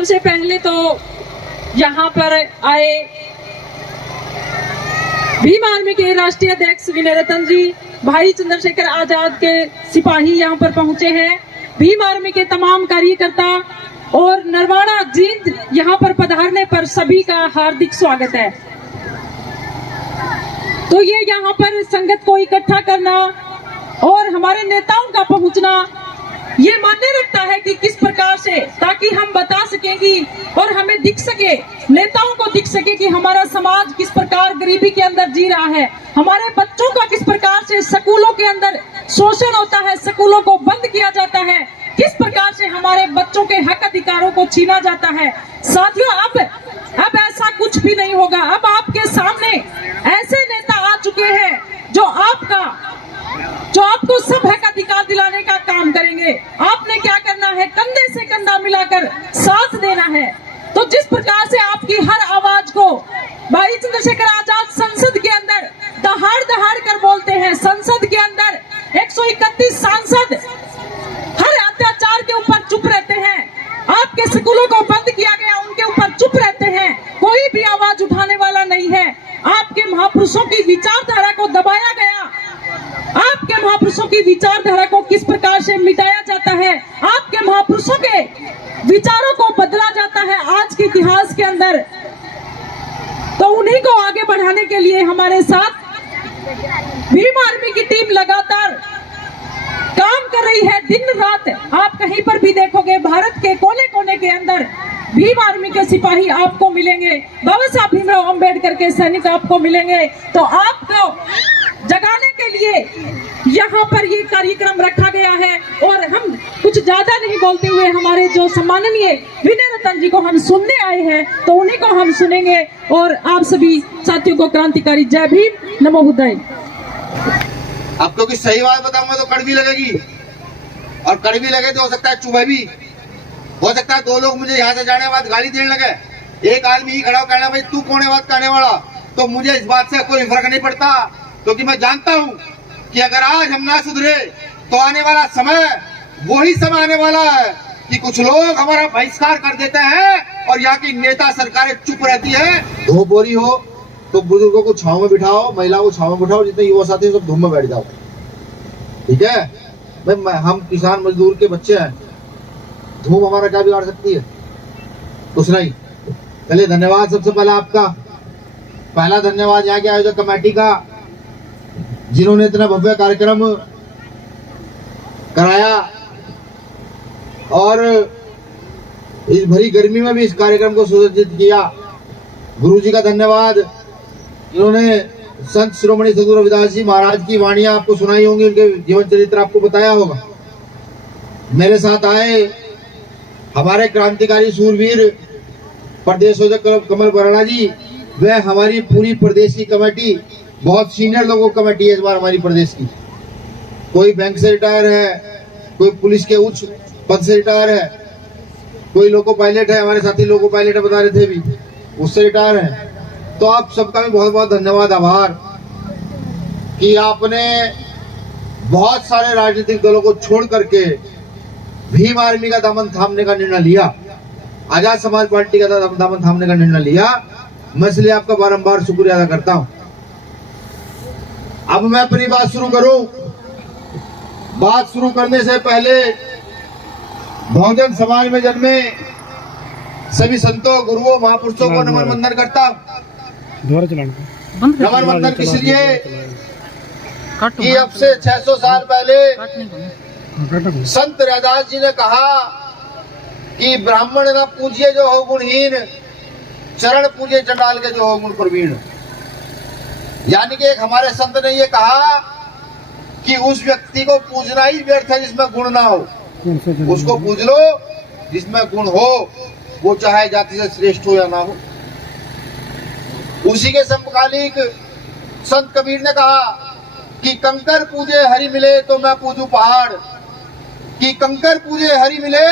सबसे पहले तो यहाँ पर आए भीम आर्मी के राष्ट्रीय अध्यक्ष विनय रतन जी, भाई चंद्रशेखर आजाद के सिपाही यहाँ पर पहुंचे हैं, भीम आर्मी के तमाम कार्यकर्ता और नरवाड़ा जींद यहाँ पर पधारने पर सभी का हार्दिक स्वागत है। तो ये यहाँ पर संगत को इकट्ठा करना और हमारे नेताओं का पहुंचना ये मायने रखता है कि किस प्रकार से, ताकि हम बता सकेंगी और हमें दिख सके, नेताओं को दिख सके कि हमारा समाज किस प्रकार गरीबी के अंदर जी रहा है, हमारे बच्चों का किस प्रकार से स्कूलों के अंदर शोषण होता है, स्कूलों को बंद किया जाता है, किस प्रकार से हमारे बच्चों के हक अधिकारों को छीना जाता है। साथियों, अब ऐसा कुछ भी नहीं होगा। अब आपके सामने ऐसे नेता आ चुके हैं जो आपको सब हक अधिकार दिलाने का काम करेंगे। आपने क्या करना है, कंधे से कंधा मिलाकर साथ देना है। तो जिस प्रकार से आपकी हर आवाज को भाई चंद्रशेखर आजाद संसद के अंदर दहाड़ दहाड़ कर बोलते हैं, संसद के अंदर 131 सांसद हर अत्याचार के ऊपर चुप रहते हैं, आपके स्कूलों को बंद किया गया उनके ऊपर चुप रहते हैं, कोई भी आवाज उठाने वाला नहीं है। आपके महापुरुषों की विचारधारा को दबाया गया, आपके महापुरुषों की विचारधारा को किस प्रकार से मिटाया जाता है, आपके महापुरुषों के विचारों को बदला जाता है आज के इतिहास के अंदर। तो उन्हीं को आगे बढ़ाने के लिए हमारे साथ भीम आर्मी की टीम लगातार काम कर रही है, दिन रात। आप कहीं पर भी देखोगे भारत के कोने कोने के अंदर भीम आर्मी के सिपाही आपको मिलेंगे, बाबा साहब भीमराव अंबेडकर के सैनिक आपको मिलेंगे। तो आपको जगाने के लिए यहाँ पर ये कार्यक्रम रखा गया है और हम कुछ ज्यादा नहीं बोलते हुए हमारे जो सम्माननीय विनय रतन जी को हम सुनने आए हैं तो उन्हीं को हम सुनेंगे। और आप सभी साथियों को क्रांतिकारी जय भीम, नमो बुद्धाय। अब क्योंकि सही बात बताऊंगा तो कड़वी लगेगी, और कड़वी लगे तो हो सकता है चुभे भी, हो सकता है 2 लोग मुझे यहाँ से जाने के बाद गाली देने लगे। एक आदमी ही खड़ा हो कहना भाई तू कौन है बात करने वाला, तो मुझे इस बात से कोई फर्क नहीं पड़ता, क्योंकि मैं जानता हूँ कि अगर आज हम ना सुधरे तो आने वाला समय वही समय आने वाला है कि कुछ लोग हमारा बहिष्कार कर देते हैं और यहाँ की नेता सरकारें चुप रहती है। धूप बोरी हो तो बुजुर्गों को छांव में बिठाओ, महिलाओं को छांव में बिठाओ, जितने युवा साथी हैं सब धूप में बैठ जाओ, ठीक है। भाई हम किसान मजदूर के बच्चे हैं, धूप हमारा क्या बिगाड़ सकती है, कुछ नहीं। चलिए, धन्यवाद सबसे पहले आपका। पहला धन्यवाद यहाँ के आयोजक कमेटी का, जिन्होंने इतना भव्य कार्यक्रम कराया और इस भरी गर्मी में भी इस कार्यक्रम को सुसज्जित किया। गुरुजी का धन्यवाद, जिन्होंने संत शिरोमणि सद्गुरु रविदास जी महाराज की वाणियां आपको सुनाई होंगी, उनके जीवन चरित्र आपको बताया होगा। मेरे साथ आए हमारे क्रांतिकारी सूरवीर प्रदेश अध्यक्ष कमल बराड़ा जी, वह हमारी पूरी प्रदेश की कमेटी, बहुत सीनियर लोगों की कमेटी है इस बार हमारी प्रदेश की। कोई बैंक से रिटायर है, कोई पुलिस के उच्च पद से रिटायर है, कोई लोको पायलट है, हमारे साथी लोको पायलट बता रहे थे भी, उससे रिटायर है। तो आप सबका भी बहुत बहुत धन्यवाद, आभार कि आपने बहुत सारे राजनीतिक दलों को छोड़ करके भीम आर्मी का दामन थामने का निर्णय लिया, आजाद समाज पार्टी का दामन थामने का निर्णय लिया। मैं इसलिए आपका बारंबार शुक्रिया अदा करता हूं। अब मैं अपनी बात शुरू करूं। बात शुरू करने से पहले बहुजन समाज में जन्मे सभी संतों, गुरुओं, महापुरुषों को नमन वंदन करता हूं। नमन वंदन इसलिए कि अब से 600 साल पहले संत रैदास जी ने कहा कि ब्राह्मण न पूजिए जो हो गुणहीन, चरण पूजे चंडाल के जो हो गुण प्रवीण। यानी कि एक हमारे संत ने ये कहा कि उस व्यक्ति को पूजना ही व्यर्थ है जिसमें गुण ना हो, उसको पूज लो जिसमें गुण हो, वो चाहे जाति से श्रेष्ठ हो या ना हो। उसी के समकालिक संत कबीर ने कहा कि कंकर पूजे हरि मिले तो मैं पूजू पहाड़, कि कंकर पूजे हरि मिले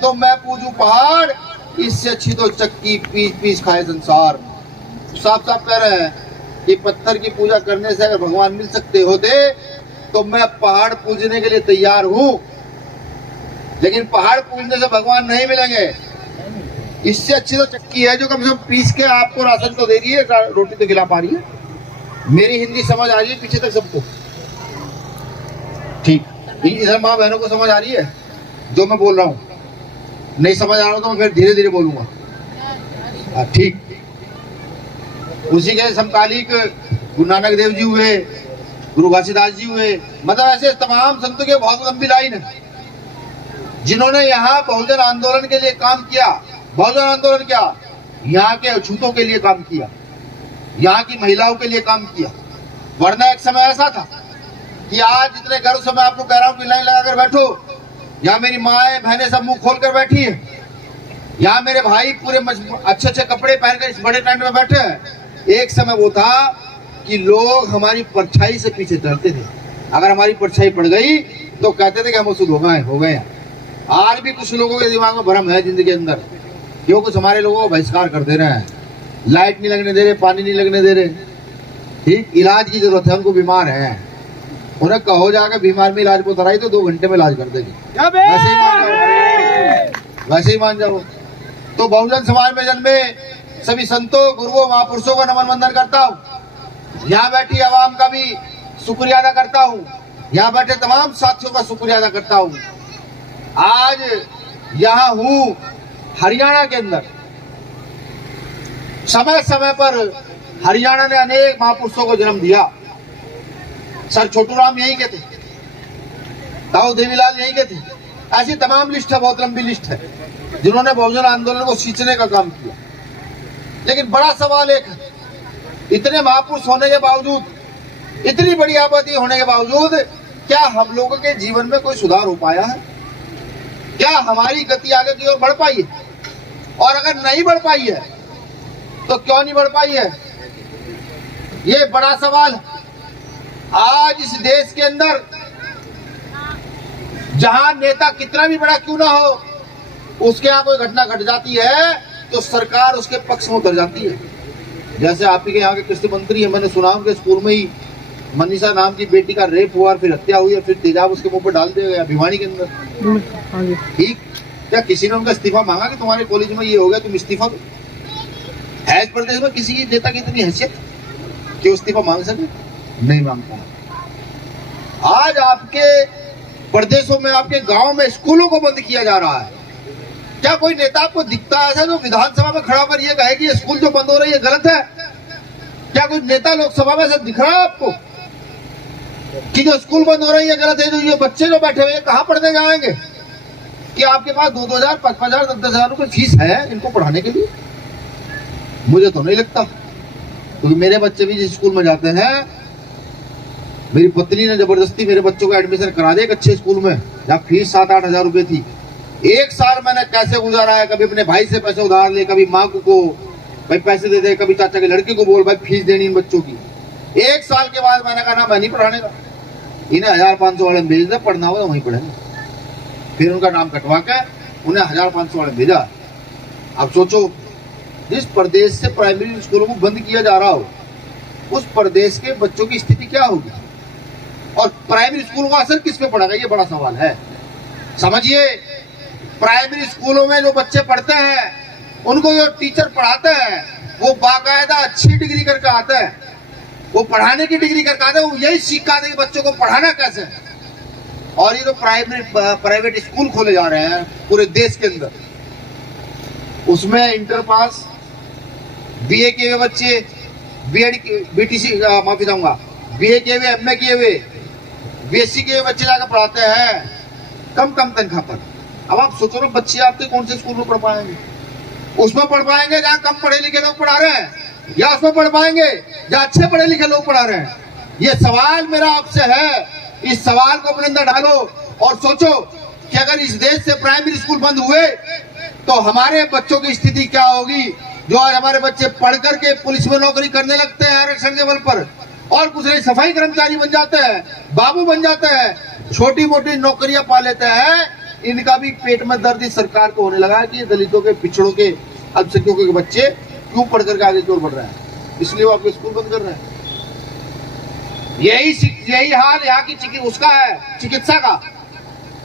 तो मैं पूजू पहाड़, इससे अच्छी तो चक्की पीस पीस खाए संसार। साफ साफ कह रहे हैं कि पत्थर की पूजा करने से अगर भगवान मिल सकते होते तो मैं पहाड़ पूजने के लिए तैयार हूं, लेकिन पहाड़ पूजने से भगवान नहीं मिलेंगे। इससे अच्छी तो चक्की है जो कम से कम पीस के आपको राशन तो दे रही है, रोटी तो खिला पा रही है। मेरी हिंदी समझ आ रही है पीछे तक सबको? ठीक। इधर माँ बहनों को समझ आ रही है जो मैं बोल रहा हूँ? नहीं समझ आ रहा तो मैं फिर धीरे धीरे बोलूंगा। ठीक। उसी के समकालिक गुरु नानक देव जी हुए, गुरु घासीदास जी हुए, मतलब ऐसे तमाम संतों की बहुत लंबी लाइन है जिन्होंने यहाँ बहुजन आंदोलन के लिए काम किया। बहुजन आंदोलन क्या, यहाँ के अछूतों के लिए काम किया, यहाँ की महिलाओं के लिए काम किया। वरना एक समय ऐसा था कि आज जितने गर्व से मैं आपको कह रहा हूँ कि लाइन लगाकर बैठो, यहाँ मेरी माएँ बहनें सब मुंह खोल कर बैठी है, यहाँ मेरे भाई पूरे अच्छे अच्छे कपड़े पहनकर इस बड़े टेंट में बैठे हैं। एक समय वो था कि लोग हमारी परछाई से पीछे चलते थे। अगर हमारी परछाई पड़ गई तो कहते थे कि हम उसको हो गए। आज भी कुछ लोगों के दिमाग में भ्रम है जिंदगी के अंदर, क्यों कुछ हमारे लोगों को बहिष्कार कर दे रहे हैं, लाइट नहीं लगने दे रहे, पानी नहीं लगने दे रहे। ठीक, इलाज की जरूरत है, उनको बीमार है, उन्हें कहो जाकर बीमार में इलाज को उतराई तो 2 घंटे में इलाज कर देगी, वैसे ही मान जाओ। तो बहुजन समाज में जन्मे सभी संतों, गुरुओं, महापुरुषों को नमन वंदन करता हूँ। यहाँ बैठी आवाम का भी शुक्रिया अदा करता हूँ, यहाँ बैठे तमाम साथियों का शुक्रिया अदा करता हूँ। आज यहाँ हूँ हरियाणा के अंदर। समय समय पर हरियाणा ने अनेक महापुरुषों को जन्म दिया। सर छोटू राम यहीं के थे, दाऊ देवीलाल यहीं के थे। ऐसी तमाम लिस्ट है, बहुत लंबी लिस्ट है जिन्होंने बहुजन आंदोलन को सींचने का काम किया। लेकिन बड़ा सवाल एक है, इतने महापुरुष होने के बावजूद, इतनी बड़ी आबादी होने के बावजूद क्या हम लोगों के जीवन में कोई सुधार हो पाया है? क्या हमारी गति आगे की ओर बढ़ पाई है? और अगर नहीं बढ़ पाई है तो क्यों नहीं बढ़ पाई है, ये बड़ा सवाल है। आज इस देश के अंदर जहां नेता कितना भी बड़ा क्यों ना हो, उसके यहाँ कोई घटना घट जाती है तो सरकार उसके पक्ष में उतर जाती है। जैसे आप ही के यहाँ के कृषि मंत्री है, मैंने सुना उनके स्कूल में ही मनीषा नाम की बेटी का रेप हुआ, फिर हत्या हुई और फिर तेजाब उसके मुंह पर डाल दिया गया भिवानी के अंदर। ठीक, क्या किसी ने उनका इस्तीफा मांगा कि तुम्हारे कॉलेज में ये हो गया, तुम इस्तीफा दो? है इस प्रदेश में किसी नेता की इतनी हैसियत कि इस्तीफा मांग सके? नहीं मांगता। आज आपके प्रदेशों में, आपके गांव में स्कूलों को बंद किया जा रहा है। क्या कोई नेता आपको दिखता है ऐसा जो विधानसभा में खड़ा होकर ये कहे कि ये स्कूल जो बंद हो रही है गलत है? क्या कोई नेता लोकसभा में ऐसा दिख रहा है आपको कि जो स्कूल बंद हो रही है गलत है? जो ये बच्चे जो बैठे हुए हैं कहाँ पढ़ने जाएंगे? कि आपके पास 2,000, 5,000, 10,000 रुपए फीस है इनको पढ़ाने के लिए? मुझे तो नहीं लगता, क्योंकि मेरे बच्चे भी जिस स्कूल में जाते हैं, मेरी पत्नी ने जबरदस्ती मेरे बच्चों को एडमिशन करा दिया एक अच्छे स्कूल में जहाँ फीस 7-8 हजार रुपए थी। एक साल मैंने कैसे गुजारा है, कभी अपने भाई से पैसे उधार ले, कभी माँ को भाई पैसे दे दे, कभी चाचा के लड़के को बोल भाई फीस देनी इन बच्चों की। एक साल के बाद मैंने कहा ना मैं नहीं पढ़ाने का, इन्हें 1,500 वाले भेज दे, पढ़ना हो तो वहीं पढ़ेंगे। फिर उनका नाम कटवा के उन्हें 1,500 वाले भेजा। अब सोचो, जिस प्रदेश से प्राइमरी स्कूलों को बंद किया जा रहा हो उस प्रदेश के बच्चों की स्थिति क्या होगी, और प्राइमरी स्कूलों का असर किस पे पड़ेगा, ये बड़ा सवाल है। समझिए, प्राइमरी स्कूलों में जो बच्चे पढ़ते हैं उनको जो टीचर पढ़ाते हैं वो बाकायदा अच्छी डिग्री करके आते हैं, वो पढ़ाने की डिग्री करके आते हैं, वो यही सीख आते हैं कि बच्चों को पढ़ाना कैसे है। और ये जो प्राइवेट स्कूल खोले जा रहे हैं पूरे देश के अंदर, उसमें इंटर पास, बीए किए हुए बच्चे, बीएड, बीटीसी, माफी चाहूंगा, बीए किए हुए, एमए किए हुए, बीएससी किए हुए बच्चे जाकर पढ़ाते हैं कम तनख्वाह पर। अब आप सोचो ना, बच्चे आपके कौन से स्कूल में पढ़ पाएंगे? उसमें पढ़ पाएंगे जहाँ कम पढ़े लिखे लोग पढ़ा रहे हैं, या उसमें पढ़ पाएंगे जहाँ अच्छे पढ़े लिखे लोग पढ़ा रहे हैं? ये सवाल मेरा आपसे है, इस सवाल को अपने अंदर डालो और सोचो कि अगर इस देश से प्राइमरी स्कूल बंद हुए तो हमारे बच्चों की स्थिति क्या होगी। जो आज हमारे बच्चे पढ़ करके पुलिस में नौकरी करने लगते हैं आरक्षण के बल पर, और कुछ नहीं, सफाई कर्मचारी बन जाते हैं, बाबू बन जाते हैं, छोटी मोटी नौकरियां पा लेते हैं, इनका भी पेट में दर्द इस सरकार को होने लगा कि दलितों के, पिछड़ों के, अल्पसंख्यकों के बच्चे क्यों पढ़ करके आगे की ओर बढ़ रहे हैं, इसलिए वो आपके स्कूल बंद कर रहे हैं। यही हाल यहाँ की उसका है, चिकित्सा का,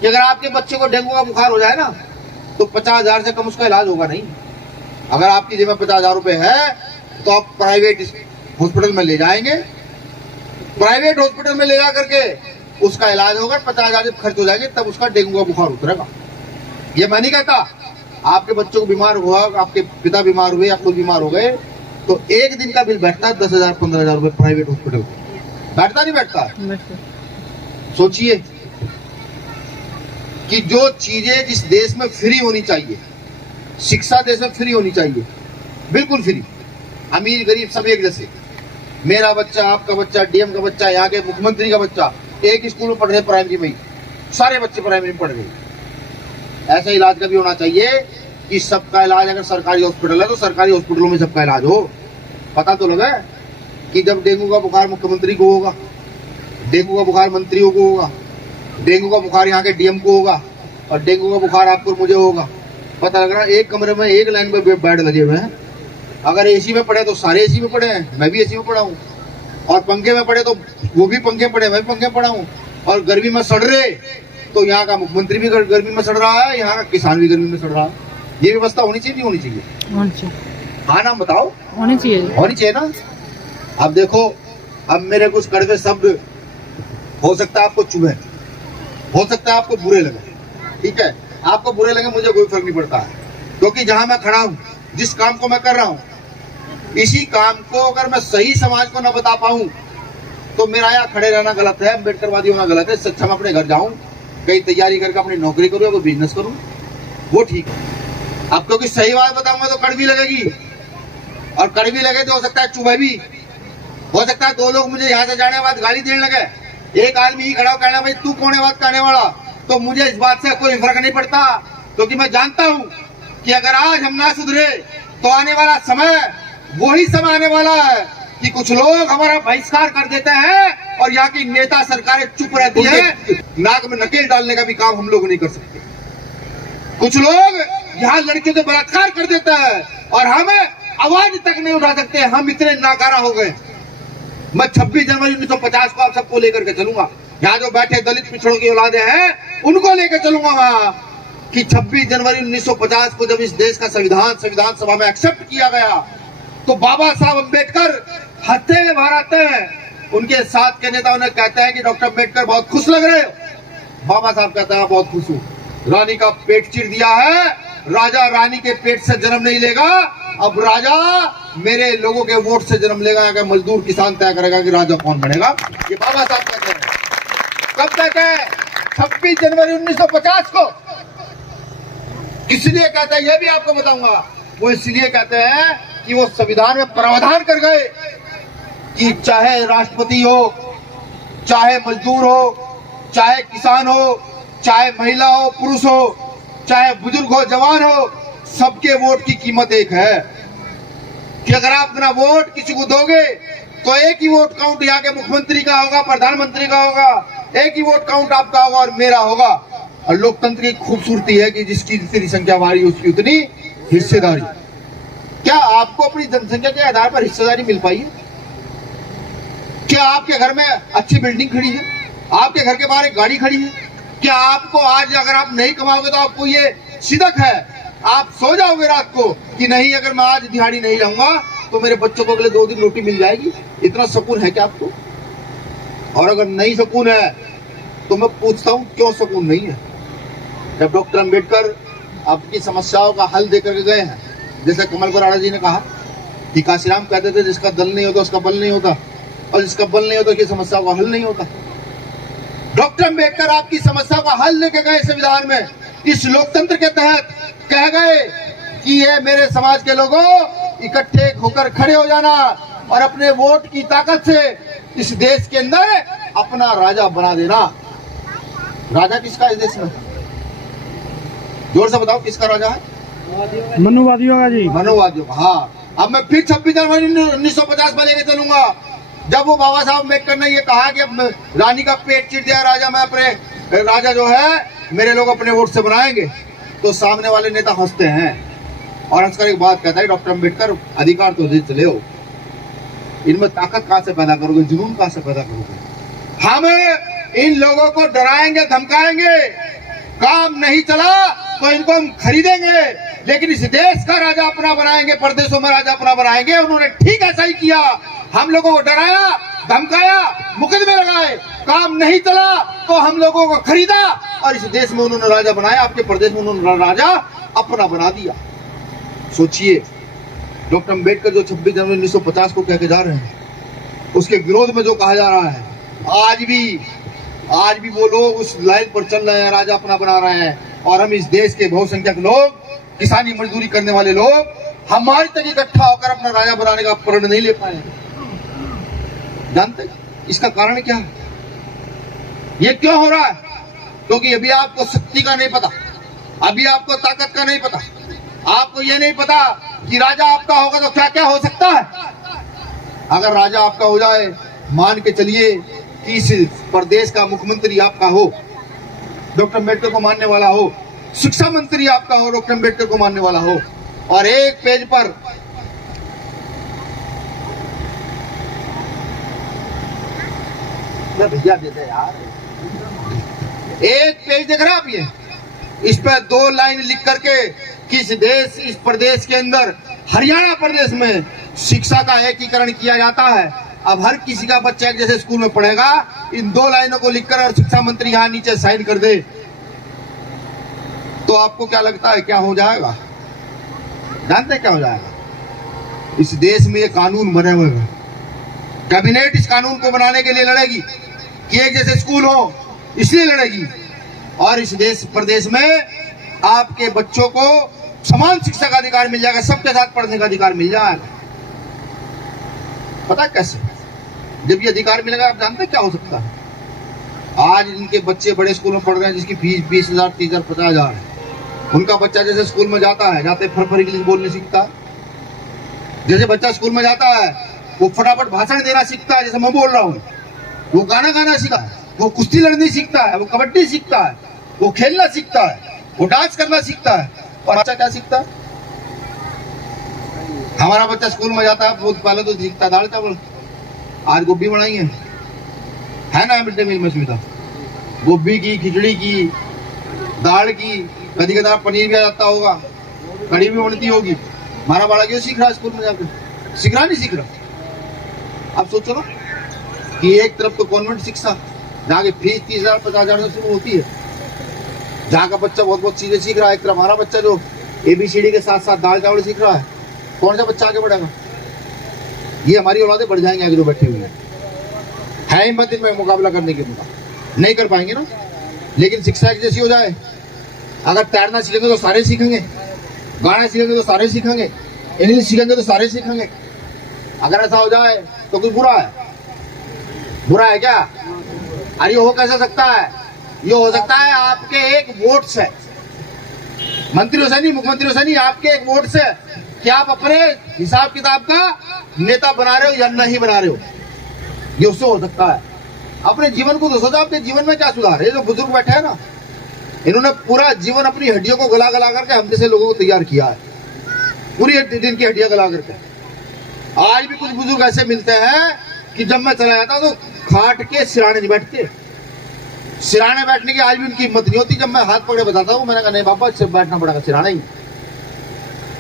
कि अगर आपके बच्चे को डेंगू का बुखार हो जाए ना तो 50,000 से कम उसका इलाज होगा नहीं। अगर आपकी जेब में 50,000 रुपए है तो आप प्राइवेट हॉस्पिटल में ले जाएंगे, प्राइवेट हॉस्पिटल में ले जा करके उसका इलाज होगा, 50,000 जब खर्च हो जाएंगे तब उसका डेंगू का बुखार उतरेगा। ये मैं नहीं कहता। आपके बच्चों को बीमार हुआ, आपके पिता बीमार हुए, आप लोग बीमार हो गए, तो एक दिन का बिल बैठता है 10,000 15,000 रुपए प्राइवेट हॉस्पिटल। बैठता नहीं बैठता? सोचिए कि जो चीजें जिस देश में फ्री होनी चाहिए, शिक्षा देश में फ्री होनी चाहिए, बिल्कुल फ्री, अमीर गरीब सब एक जैसे, मेरा बच्चा, आपका बच्चा, डीएम का बच्चा, यहाँ के मुख्यमंत्री का बच्चा एक स्कूल में पढ़ रहे, प्राइमरी में ही सारे बच्चे प्राइमरी में पढ़ रहे। ऐसा इलाज का भी होना चाहिए कि सबका इलाज, अगर सरकारी हॉस्पिटल है तो सरकारी हॉस्पिटलों में सबका इलाज हो। पता तो लगे कि जब डेंगू का बुखार मुख्यमंत्री को होगा, डेंगू का बुखार मंत्रियों को होगा, डेंगू का बुखार यहाँ के डीएम को होगा और डेंगू का बुखार आपको मुझे होगा, पता लग रहा है एक कमरे में एक लाइन पे बेड लगे हुए हैं। अगर एसी में पड़े तो सारे एसी में पड़े हैं, मैं भी एसी में पड़ा हूँ, और पंखे में पड़े तो वो भी पंखे पड़े, मैं भी पंखे पड़ा हूँ, और गर्मी में सड़ रहे तो यहाँ का मुख्यमंत्री भी गर्मी में सड़ रहा है, यहाँ का किसान भी गर्मी में सड़ रहा है। ये व्यवस्था होनी चाहिए, नहीं होनी चाहिए? हाँ ना, बताओ। होनी चाहिए ना। अब देखो, अब मेरे कुछ कड़वे शब्द हो सकता है आपको चुभे, हो सकता है आपको बुरे लगे, ठीक है, आपको बुरे लगे, मुझे कोई फर्क नहीं पड़ता है, क्योंकि जहां मैं खड़ा हूँ, जिस काम को मैं कर रहा हूँ, इसी काम को अगर मैं सही समाज को न बता पाऊं तो मेरा यहाँ खड़े रहना गलत है, अम्बेडकरवादी होना गलत है। इससे अच्छा मैं अपने घर जाऊं, कहीं तैयारी करके अपनी नौकरी करूं या कोई बिजनेस करूं, वो ठीक है। अब क्योंकि सही बात बताऊंगा तो कड़वी लगेगी, और कड़वी लगे तो हो सकता है चुभे भी, हो सकता है दो लोग मुझे यहाँ से जाने के बाद गाली देने लगे, एक आदमी ही खड़ा हो कहना भाई तू कौन है बात करने वाला, तो मुझे इस बात से कोई फर्क नहीं पड़ता, क्योंकि मैं जानता हूँ कि अगर आज हम ना सुधरे तो आने वाला समय वही समय आने वाला है कि कुछ लोग हमारा बहिष्कार कर देते हैं और यहाँ की नेता सरकारें चुप रहती है। नाक में नकेल डालने का भी काम हम लोग नहीं कर सकते। कुछ लोग यहाँ लड़कियों से बलात्कार कर देते हैं और हम आवाज तक नहीं उठा सकते, हम इतने नाकारा हो गए। मैं 26 जनवरी 1950 को आप सबको लेकर के चलूंगा, यहाँ जो बैठे दलित पिछड़ों की औलादे हैं उनको लेकर चलूंगा वहां, कि 26 जनवरी 1950 को जब इस देश का संविधान सभा में एक्सेप्ट किया गया तो बाबा साहब अम्बेडकर हत्थे में बाहर आते हैं, उनके साथ के नेताओं ने कहते हैं कि डॉक्टर अम्बेडकर बहुत खुश लग रहे हो। बाबा साहब कहते हैं बहुत खुश हूँ, रानी का पेट चिर दिया है, राजा रानी के पेट से जन्म नहीं लेगा, अब राजा मेरे लोगों के वोट से जन्म लेगा, या मजदूर किसान तय करेगा कि राजा कौन बनेगा। ये बाबा साहब कहते हैं। कब कहते हैं? 26 जनवरी 1950 को। किस लिए कहते हैं ये भी आपको बताऊंगा। वो इसलिए कहते हैं कि वो संविधान में प्रावधान कर गए कि चाहे राष्ट्रपति हो, चाहे मजदूर हो, चाहे किसान हो, चाहे महिला हो, पुरुष हो, चाहे बुजुर्ग हो, जवान हो, सबके वोट की कीमत एक है, कि अगर आप अपना वोट किसी को दोगे तो एक ही वोट काउंट यहाँ के मुख्यमंत्री का होगा, प्रधानमंत्री का होगा, एक ही वोट काउंट आपका होगा और मेरा होगा। और लोकतंत्र की खूबसूरती है कि जिसकी जितनी संख्या भारी उसकी उतनी हिस्सेदारी। क्या आपको अपनी जनसंख्या के आधार पर हिस्सेदारी मिल पाई है? क्या आपके घर में अच्छी बिल्डिंग खड़ी है? आपके घर के बाहर एक गाड़ी खड़ी है? क्या आपको आज अगर आप नहीं कमाओगे तो आपको ये सिदक है, आप सो जाओगे रात को कि नहीं अगर मैं आज दिहाड़ी नहीं लाऊंगा तो मेरे बच्चों को अगले 2 दिन रोटी मिल जाएगी? इतना सुकून है क्या आपको? और अगर नहीं सुकून है तो मैं पूछता हूं क्यों सुकून नहीं है? जब डॉक्टर अम्बेडकर आपकी समस्याओं का हल देकर के गए हैं, जैसे कमल बराड़ा जी ने कहा कि काशीराम कहते थे जिसका दल नहीं होता उसका बल नहीं होता, और जिसका बल नहीं होता उसकी समस्या का हल नहीं होता। डॉक्टर अम्बेडकर आपकी समस्या का हल लेके गए संविधान में, इस लोकतंत्र के तहत कह गए कि ये मेरे समाज के लोगों इकट्ठे होकर खड़े हो जाना और अपने वोट की ताकत से इस देश के अंदर अपना राजा बना देना। राजा किसका इस देश में? जोर से बताओ किसका राजा है? मनुवादियों का जी। मनुवादियों का। हाँ, अब मैं फिर 26 जनवरी 1950 में लेके चलूंगा, जब वो बाबा साहब अम्बेडकर ने ये कहा कि अब रानी का पेट चिर दिया राजा, मैं अपने राजा जो है मेरे लोग अपने वोट से बनाएंगे, तो सामने वाले नेता हंसते हैं और हंसकर एक बात कहता है डॉक्टर अम्बेडकर अधिकार तो दे चले हो, इनमें ताकत कहां से पैदा करोगे, जुनून कहां से पैदा करोगे? हम इन लोगों को डराएंगे, धमकाएंगे काम नहीं चला तो इनको हम खरीदेंगे, लेकिन इस देश का राजा अपना बनाएंगे, परदेशों में राजा अपना बनाएंगे। उन्होंने ठीक ऐसा ही किया, हम लोगों को डराया, धमकाया, मुकदमे लगाए, काम नहीं चला तो हम लोगों को खरीदा और इस देश में उन्होंने राजा बनाया, आपके प्रदेश में उन्होंने राजा अपना बना दिया। सोचिए, डॉक्टर अम्बेडकर जो 26 जनवरी 1950 को कह के जा रहे हैं, उसके विरोध में जो कहा जा रहा है, आज भी वो लोग उस लाइन पर चल रहे हैं, राजा अपना बना रहे हैं। और हम इस देश के बहुसंख्यक लोग, किसानी मजदूरी करने वाले लोग, हमारी तक इकट्ठा होकर अपना राजा बनाने का प्रण नहीं ले पाए। जानते इसका कारण क्या है? ये क्यों हो रहा है? क्योंकि अभी आपको शक्ति का नहीं पता, अभी आपको ताकत का नहीं पता, आपको ये नहीं पता कि राजा आपका होगा तो क्या क्या हो सकता है। अगर राजा आपका हो जाए, मान के चलिए कि इस प्रदेश का मुख्यमंत्री आपका हो, डॉक्टर अम्बेडकर को मानने वाला हो, शिक्षा मंत्री आपका हो, डॉक्टर अम्बेडकर को मानने वाला हो, और एक पेज पर भैया देते यार, एक पेज देख रहे आप, ये इस पर 2 लाइन लिख करके किस देश, इस प्रदेश के अंदर हरियाणा प्रदेश में शिक्षा का एकीकरण किया जाता है। अब हर किसी का बच्चा एक जैसे स्कूल में पढ़ेगा, इन 2 लाइनों को लिखकर और शिक्षा मंत्री यहाँ नीचे साइन कर दे तो आपको क्या लगता है क्या हो जाएगा? जानते हैं क्या हो जाएगा? इस देश में ये कानून बने हुए हैं, कैबिनेट इस कानून को बनाने के लिए लड़ेगी कि एक जैसे स्कूल हो, इसलिए लड़ेगी। और इस देश प्रदेश में आपके बच्चों को समान शिक्षा का अधिकार मिल जाएगा, सबके साथ पढ़ने का अधिकार मिल जाएगा। पता कैसे? जब ये अधिकार मिलेगा, आप जानते हैं क्या हो सकता है? आज इनके बच्चे बड़े स्कूल में पढ़ रहे हैं जिसकी फीस 20,000, 30,000, 50,000 है। उनका बच्चा जैसे स्कूल में जाता है, जाते फर इंग्लिश बोलने सीखता है। जैसे बच्चा स्कूल में जाता है वो फटाफट भाषण देना सीखता है, जैसे मैं बोल रहा हूँ, वो गाना गाना सीखता है, वो कुश्ती लड़नी सीखता है, वो कबड्डी सीखता है, वो खेलना सीखता है, वो डांस करना सीखता है। और बच्चा क्या सीखता है? हमारा बच्चा स्कूल में जाता है, बहुत पहले तो सीखता है दाल चावल, आज गोभी बनाई है ना मिड डे मील में सुविधा, गोभी की, खिचड़ी की, दाल की, कभी कदार पनीर भी आ जाता होगा, कड़ी भी बनती होगी। हमारा बड़ा क्यों सीख रहा है स्कूल में जाकर? सीख रहा नहीं सीख रहा? आप सोचो ना कि एक तरफ तो कॉन्वेंट शिक्षा जहाँ की फीस 30,000, 50,000 से शुरू होती है, जहाँ का बच्चा बहुत बहुत चीजें सीख रहा है। एक तरफ हमारा बच्चा जो ABCD के साथ साथ दाल चावल सीख रहा है, कौन सा बच्चा आगे बढ़ेगा? ये हमारी औलादें बढ़ जाएंगे आगे जो बैठी हुई है हिम्मत इनमें मुकाबला करने की, नहीं कर पाएंगे ना। लेकिन शिक्षा एक जैसी हो जाए, अगर तैरना सीखेंगे तो सारे सीखेंगे, गाना सीखेंगे तो सारे सीखेंगे, इंग्लिश सीखेंगे तो सारे सीखेंगे। अगर ऐसा हो जाए तो कुछ बुरा है? बुरा है क्या? अरे हो कैसे सकता है? ये हो सकता है आपके एक वोट से, मंत्रियों से नहीं, मुख्यमंत्रियों से नहीं, आपके एक वोट से कि आप अपने हिसाब किताब का नेता बना रहे हो या नहीं बना रहे हो, ये उससे हो सकता है। अपने जीवन को तो सोचो, आपके जीवन में क्या सुधार है? जो बुजुर्ग बैठे हैं ना, इन्होंने पूरा जीवन अपनी हड्डियों को गला गला करके हम जैसे लोगों को तैयार किया है, पूरी दिन की हड्डियां गला करके। आज भी कुछ बुजुर्ग ऐसे मिलते हैं कि जब मैं चला जाता तो खाट के सिराने नहीं बैठते, सिराने बैठने की आज भी उनकी हिम्मत नहीं होती। जब मैं हाथ पकड़े बताता हूँ, मैंने कहा नहीं बाबा, सिर्फ बैठना पड़ेगा, सिराना ही।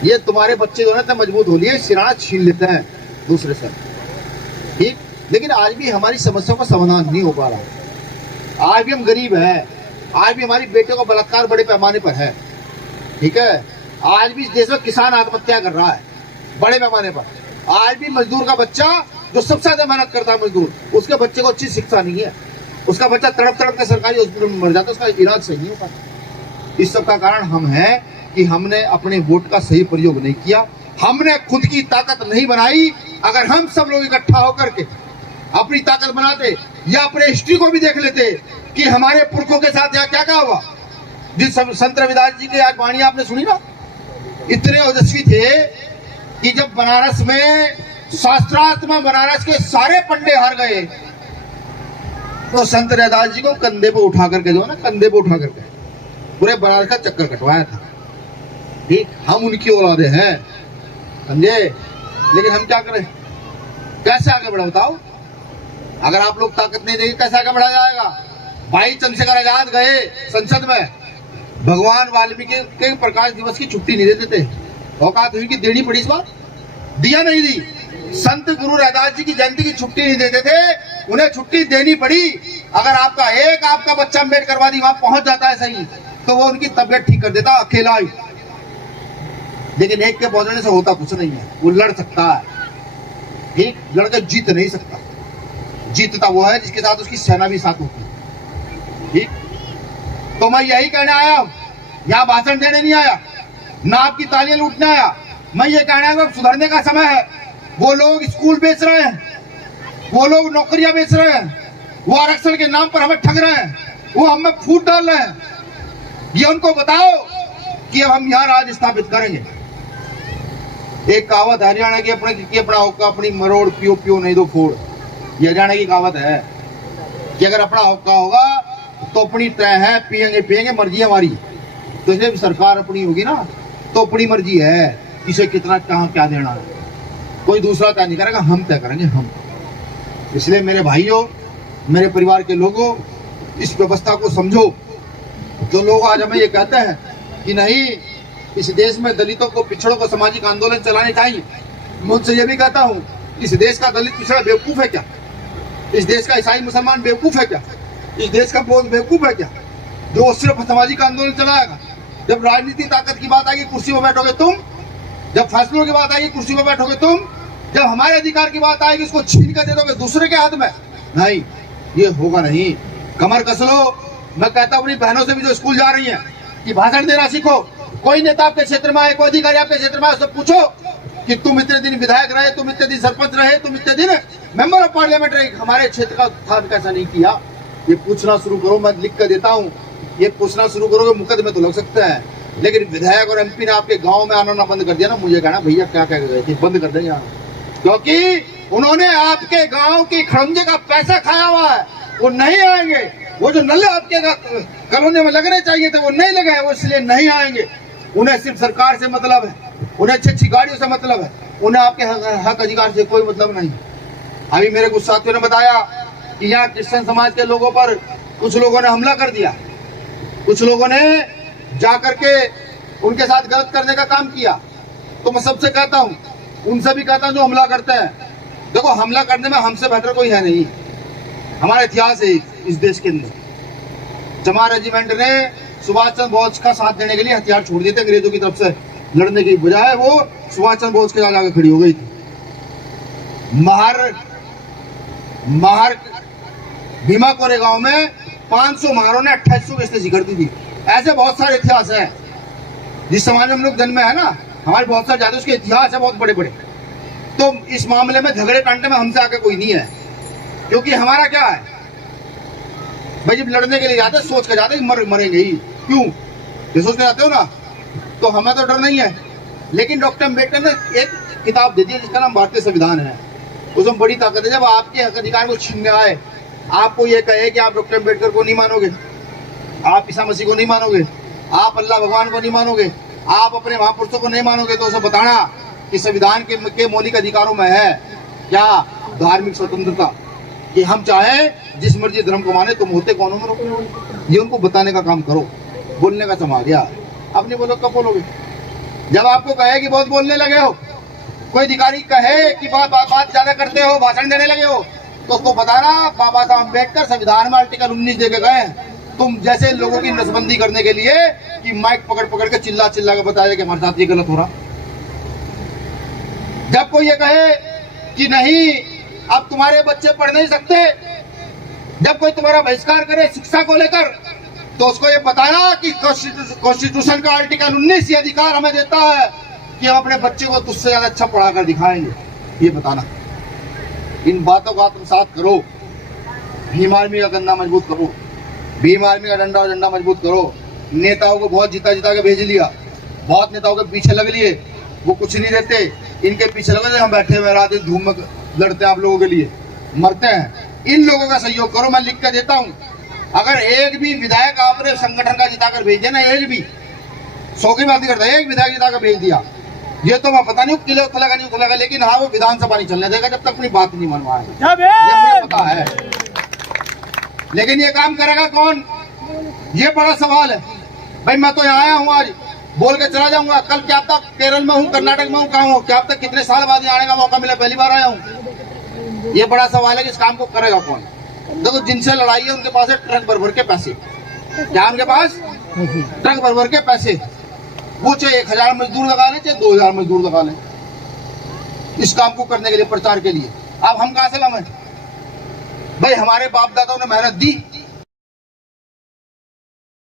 ये तुम्हारे बच्चे जो है इतने मजबूत हो लिए, सिराना छीन लेते हैं दूसरे से, ठीक। लेकिन आज भी हमारी समस्याओं का समाधान नहीं हो पा रहा। आज भी हम गरीब हैं, आज भी हमारी बेटियों का बलात्कार बड़े पैमाने पर है, ठीक है। आज भी इस देश में किसान आत्महत्या कर रहा है बड़े पैमाने पर। आज भी मजदूर का बच्चा जो सबसे ज्यादा मेहनत करता है मजदूर, उसके बच्चे को अच्छी शिक्षा नहीं है, उसका बच्चा तड़प तड़प के सरकारी हॉस्पिटल में मर जाता है, उसका इलाज सही नहीं हो पाता। इस सब का कारण हम हैं कि हमने अपने वोट का सही प्रयोग नहीं किया, हमने खुद की ताकत नहीं बनाई। अगर हम सब लोग इकट्ठा होकर के अपनी ताकत बनाते या अपने हिस्ट्री को भी देख लेते कि हमारे पुरखों के साथ यहाँ क्या क्या हुआ। जिस संत रविदास जी की आज वाणी आपने सुनी ना, इतने ओजस्वी थे कि जब बनारस में शास्त्रार्थ में बनारस के सारे पंडे हार गए तो संत रविदास जी को कंधे पे उठा करके, जो है ना, कंधे पे उठा करके पूरे बनारस का चक्कर कटवाया था, ठीक। हम उनकी औलादे हैं, समझे। लेकिन हम क्या करें, कैसे आगे बढ़े बताओ? अगर आप लोग ताकत नहीं देंगे कैसे आगे बढ़ा जाएगा? भाई चंद्रशेखर आजाद गए संसद में, भगवान वाल्मीकि के प्रकाश दिवस की छुट्टी नहीं देते थे, औकात हुई कि देनी पड़ी इस बार, दिया नहीं दी। संत गुरु रैदास जी की जयंती की छुट्टी नहीं देते थे, उन्हें छुट्टी देनी पड़ी। अगर आपका बच्चा अम्बेडकरवादी वहां पहुंच जाता है सही, तो वो उनकी तबियत ठीक कर देता अकेला ही। लेकिन एक के पहुंचने से होता कुछ नहीं है, वो लड़ सकता है, ठीक, लड़कर जीत नहीं सकता। जीतता वो है जिसके साथ उसकी सेना भी साथ होती है, ठीक। तो मैं यही कहने आया हूं, यहाँ भाषण देने नहीं आया, ना आपकी तालियां लूटने आया। मैं ये कहना है सुधरने का समय है। वो लोग स्कूल बेच रहे हैं, वो लोग नौकरियां बेच रहे हैं, वो आरक्षण के नाम पर हमें ठग रहे हैं, वो हमें फूट डाल रहे हैं। ये उनको बताओ कि अब हम यहाँ राज स्थापित करेंगे। एक कहावत हरियाणा की अपना होगा अपनी मरोड़ पियो पियो नहीं दो फोड़, ये हरियाणा की कहावत है कि अगर अपना होगा होगा तो अपनी तय है, पियेंगे पियेंगे, मर्जी हमारी। तो इसलिए सरकार अपनी होगी ना तो अपनी मर्जी है, इसे कितना कहाँ क्या देना है, कोई दूसरा तय नहीं करेगा, हम तय करेंगे हम। इसलिए मेरे भाइयों, मेरे परिवार के लोगों, इस व्यवस्था को समझो। जो लोग आज हमें ये कहते हैं कि नहीं इस देश में दलितों को, पिछड़ों को सामाजिक आंदोलन चलाने चाहिए, मैं उनसे ये भी कहता हूँ, इस देश का दलित पिछड़ा बेवकूफ है क्या? इस देश का ईसाई मुसलमान बेवकूफ है क्या? इस देश का बौद्ध बेवकूफ है क्या, जो सिर्फ सामाजिक आंदोलन चलाएगा? जब राजनीति ताकत की बात आएगी कुर्सी पर बैठोगे तुम, जब फैसलों की बात आएगी कुर्सी पर बैठोगे तुम, जब हमारे अधिकार की बात आएगी इसको छीन कर दे दोगे दूसरे के हाथ में। नहीं, ये होगा नहीं। कमर कस लो। मैं कहता हूँ अपनी बहनों से भी जो स्कूल जा रही हैं कि भाषण देना सीखो। कोई नेता आपके क्षेत्र में आए, कोई अधिकारी आपके क्षेत्र में आए, उससे पूछो कि तुम इतने दिन विधायक रहे, तुम इतने दिन सरपंच रहे, तुम इतने दिन मेंबर ऑफ पार्लियामेंट रहे, हमारे क्षेत्र का उत्थान कैसा नहीं किया? ये पूछना शुरू करो। मैं लिख कर देता हूँ, ये पूछना शुरू करोगे मुकदमे तो लग सकते हैं, लेकिन विधायक और एमपी ने आपके गांव में आना बंद कर दिया ना, मुझे कहना भैया क्या कह गए थे, बंद कर देंगे, क्योंकि उन्होंने आपके गांव की खड़ंजे का पैसा खाया हुआ है। वो नहीं आएंगे। वो जो नल आपके कॉलोनी में लगने चाहिए थे वो नहीं लगे, वो इसलिए नहीं आएंगे। उन्हें सिर्फ सरकार से मतलब है, उन्हें अच्छी अच्छी गाड़ियों से मतलब है, उन्हें आपके हक अधिकार से कोई मतलब नहीं। अभी मेरे कुछ साथियों ने बताया कि यहाँ क्रिश्चियन समाज के लोगों पर कुछ लोगों ने हमला कर दिया, कुछ लोगों ने जाकर के उनके साथ गलत करने का काम किया। तो मैं सबसे कहता हूँ, उनसे भी कहता हूँ जो हमला करते हैं, देखो हमला करने में हमसे बेहतर कोई है नहीं। हमारा इतिहास है इस देश के अंदर। जमा रेजिमेंट ने सुभाष चंद्र बोस का साथ देने के लिए हथियार छोड़ दिए थे अंग्रेजों की तरफ से लड़ने की बजाय, वो सुभाष चंद्र बोस के साथ जाकर खड़ी हो गई थी। महार भीमा कोरेगांव में 500 महारों ने 2800 बेस्ती कर दी थी। ऐसे बहुत सारे इतिहास हैं। जिस समाज में हम लोग जन्मे है ना, हमारे बहुत सारे जाति उसके इतिहास है बहुत बड़े बड़े। तो इस मामले में झगड़े कांटे में हमसे आके कोई नहीं है, क्योंकि हमारा क्या है भाई, जब लड़ने के लिए जाते सोच कर जाते मरेंगे ही, क्यों ये सोच के जाते हो ना, तो हमें तो डर नहीं है। लेकिन डॉक्टर अम्बेडकर ने एक किताब दे दी जिसका नाम भारतीय संविधान है, उसमें बड़ी ताकत है। जब आपके हक अधिकार को छीनने आए, आपको ये कहे कि आप डॉक्टर अम्बेडकर को नहीं मानोगे, आप ईसा मसीह को नहीं मानोगे, आप अल्लाह भगवान को नहीं मानोगे, आप अपने महापुरुषों को नहीं मानोगे, तो उसे बताना कि संविधान के मौलिक अधिकारों में है क्या धार्मिक स्वतंत्रता, कि हम चाहे जिस मर्जी धर्म को माने, तुम होते कौन हो मेरे, ये उनको बताने का काम करो। बोलने का समय आ गया, अब नहीं बोलो कब बोलोगे? जब आपको कहे कि बहुत बोलने लगे हो, कोई अधिकारी कहे कि बात ज्यादा करते हो, भाषण देने लगे हो, तो उसको बताना बाबा साहब अम्बेडकर संविधान में आर्टिकल 19 दे के गए। तुम जैसे लोगों की नसबंदी करने के लिए कि माइक पकड़ पकड़ के चिल्ला चिल्ला के बताया कि हमारे साथ ये गलत हो रहा। जब कोई ये कहे कि नहीं अब तुम्हारे बच्चे पढ़ नहीं सकते, जब कोई तुम्हारा बहिष्कार करे शिक्षा को लेकर, तो उसको ये बताना कि कॉन्स्टिट्यूशन का आर्टिकल 19 ये अधिकार हमें देता है कि हम अपने बच्चे को तुझसे ज्यादा अच्छा पढ़ा कर दिखाएंगे, ये बताना। इन बातों को आत्मसात करो। भीम आर्मी का कंधा मजबूत करो, भीम आर्मी का डंडा और झंडा मजबूत करो। नेताओं को बहुत जिता के भेज लिया, बहुत नेताओं के पीछे लग लिए, वो कुछ नहीं देते। इनके पीछे लगे हम बैठे हुए रात दिन धूम में लड़ते हैं, आप लोगों के लिए मरते हैं। इन लोगों का सहयोग करो। मैं लिख कर देता हूँ, अगर एक भी विधायक आपने संगठन का जिताकर भेज दिया ना, एक भी 100 की बात नहीं करता, एक विधायक जिताकर भेज दिया, ये तो मैं पता नहीं किले उतलेगा नहीं उतलेगा, लेकिन हाँ वो विधानसभा नहीं चलने देगा जब तक अपनी बात नहीं मनवाए, ये पता है। लेकिन ये काम करेगा कौन, ये बड़ा सवाल है। भाई मैं तो यहाँ आया हूँ आज, बोल के चला जाऊंगा, कल क्या पता केरल में हूँ, कर्नाटक में हूँ, कहाँ हूँ, क्या पता कितने साल बाद यहाँ आने का मौका मिला, पहली बार आया हूँ। ये बड़ा सवाल है कि इस काम को करेगा कौन। देखो जिनसे लड़ाई है उनके पास है ट्रक भर भर के पैसे, क्या उनके पास ट्रक भर भर के पैसे, वो चाहे 1000 मजदूर लगा ले चाहे 2000 मजदूर लगा ले इस काम को करने के लिए, प्रचार के लिए। अब हम कहाँ से लाएं भाई, हमारे बाप दादाओं ने मेहनत दी,